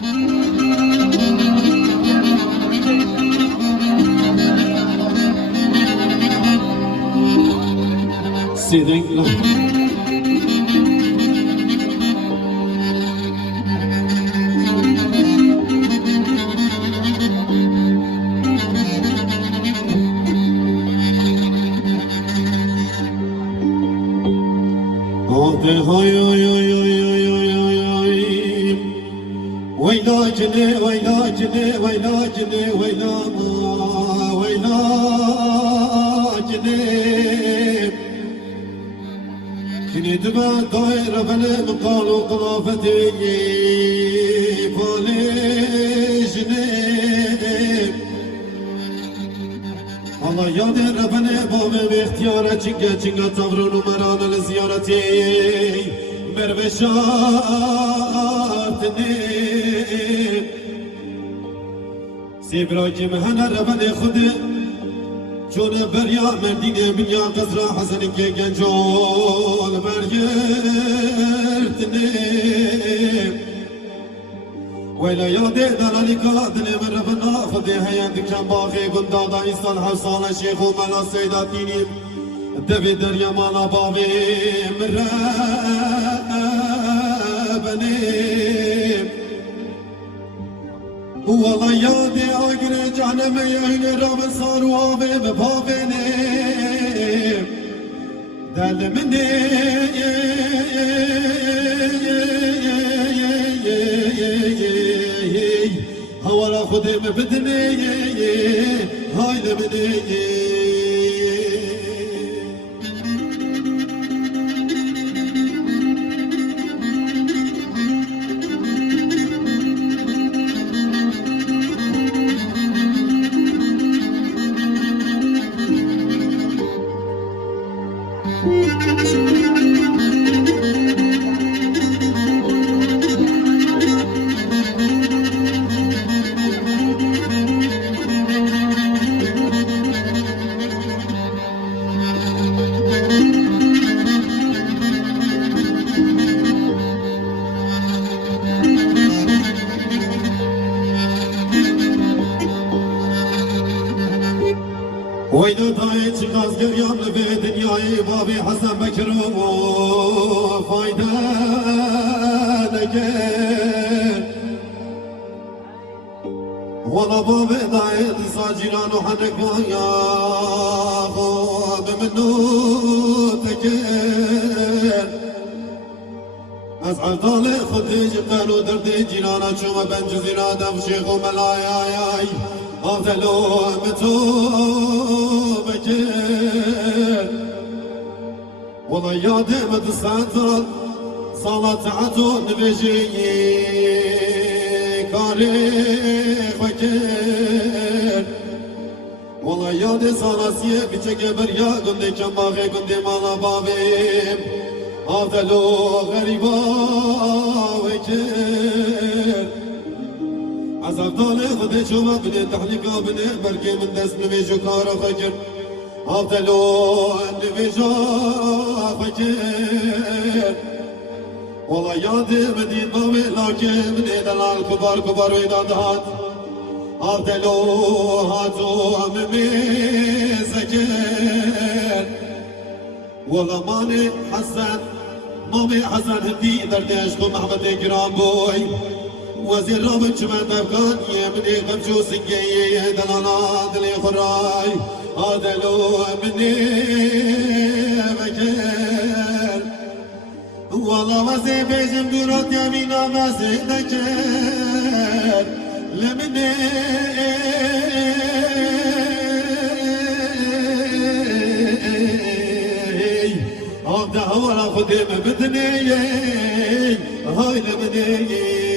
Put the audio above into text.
Sitting. كنيدما دايرة بلا مقالو قلافتي فاليجني الله يادي ربنا بابا باختيارة چنگا تفرون مران لزيارتي مروشاتني سيبراكي مهنا ربنا خده چون بریا مردین بنیا قصر حسن که گنجال برگردنه ویلا یاده دلالی کادن من رفنا خده هیند کم باقی گندادا ایسان حسان شیخ و ملا سیداتینیم دوی دریا مالا بابی مرابنه والله يادي اقر جهنم يهن رب صار وابي ببابني دل مني هوا خدي بدني هاي مني ويدا دايت شقاز قريان لبي دنياي بابي حسن بكرو فايدة لقين والله بابي دايت ساجران وحنك ويا غاب منو تكين أسعد ضالي خديج قالوا دردي جيرانا شوما بنجزينا دم شيخ وملاياي أغتلو متوبكين والله يادي متسانتر صلاة عدو نبيجي كاريخ والله يادي صلاسية بيچك بريا قندي كماغي قندي مالا بابيم أغتلو غريبا وكين عذاب دالي خدي شوما بني تحليقا بني بركي من دست نبيجو كارا فكر أغتلو نبيجو فكر والله يادي مدين بابي لكن من دلال كبار كبار ويدادات أغتلو هاتو أممي سكر والله ماني حسن مامي حسن هدي دردش محمد كرام بوي وزير رابط شمال أفغان يمني غمشو سنجي دلانا دلي خراي هادلو مني مكان والله وزي بيجم دورات يمينا وزي دكان لمني هادا ولا خدم بدني هاي لمني